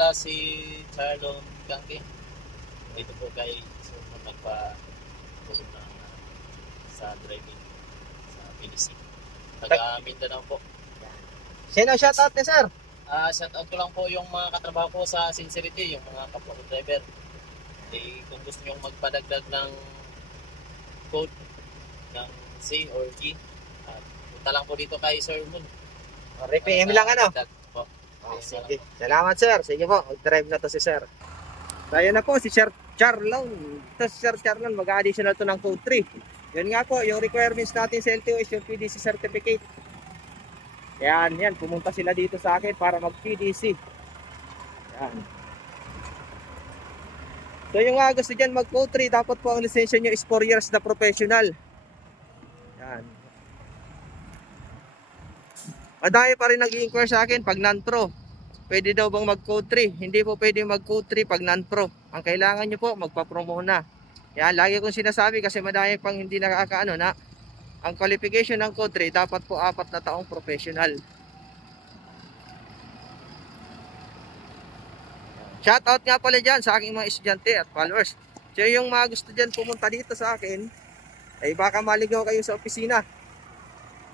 pala si Charlon Gangke. Dito po kay nagpa-tulong na sa driving sa PDC. Taga Mindanao po. Sino shoutout ni sir? Shoutout ko lang po yung mga katrabaho ko sa Sincerity, yung mga kapwa ko driver. Kung gusto nyo magpadagdag ng code ng C or G, punta lang po dito kay Sir Moon. PM lang ano? Sige. Salamat sir. Sige po, mag-drive na to si sir. So ayun na po si Sir Charlon. Ito si Sir Charlon, mag-additional to ng code 3. Yun nga po, yung requirements natin sa LTO is yung PDC certificate. Yan, pumunta sila dito sa akin para mag-PDC. Yan. So yung gusto dyan mag-code 3, dapat po ang lisensya nyo is 4 years na professional. Yan. Madami pa rin nag-i-inquire sa akin pag non-pro. Pwede daw bang mag-code 3? Hindi po pwede mag-code 3 pag non-pro. Ang kailangan nyo po, magpa-promo na. Yan, lagi kong sinasabi kasi madami pang hindi nakakaano na ang qualification ng code 3 dapat po 4 na taong professional. Shoutout nga pala dyan sa aking mga estudyante at followers. So yung mga gusto dyan pumunta dito sa akin, ay baka maligaw kayo sa opisina.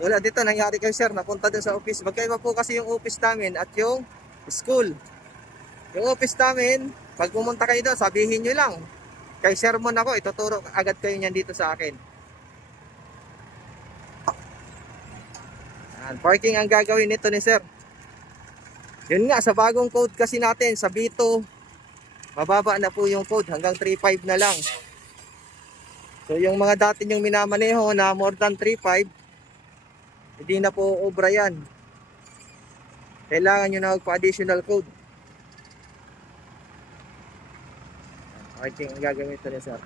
Wala dito, nangyari kayo sir, napunta dun sa office. Magkaiba po kasi yung office namin at yung school. Yung office namin, pag pumunta kayo doon, sabihin nyo lang. Kay sermon ako, ituturo agad kayo nyan dito sa akin. Yan, parking ang gagawin nito ni sir. Yun nga, sa bagong code kasi natin, sa B2, mababa na po yung code, hanggang 3.5 na lang. So yung mga dati yung minamaneho na more than 3.5, hindi na po obra yan. Kailangan nyo na magpa-additional code. Parking ang gagawin ito ni sir.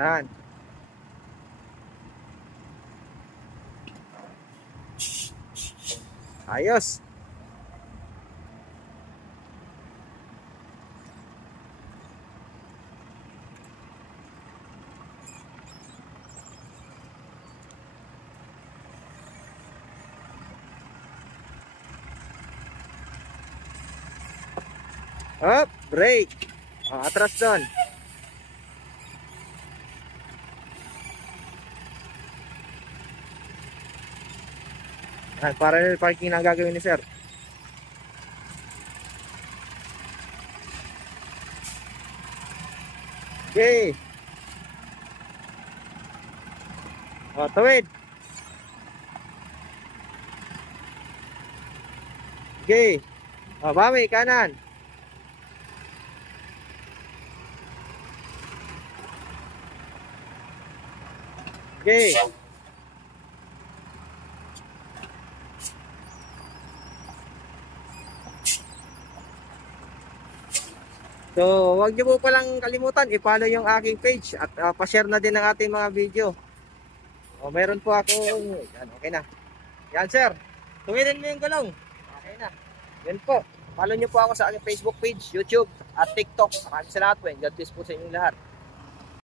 Yan. Ayos. Up, brake. Atras doon. Parallel parking na gagawin ni sir. Okay. Tawid. Okay. Bawi kanan. Okay. So, wag niyo po palang kalimutan i-follow yung aking page at pa-share na din ang ating mga video. Meron po ako, yan, okay na. Yan sir, tuwidin mo yung gulong. Okay na. Yan po. Follow niyo po ako sa aking Facebook page, YouTube at TikTok. Maraming salamat po. God bless po sa inyong lahat.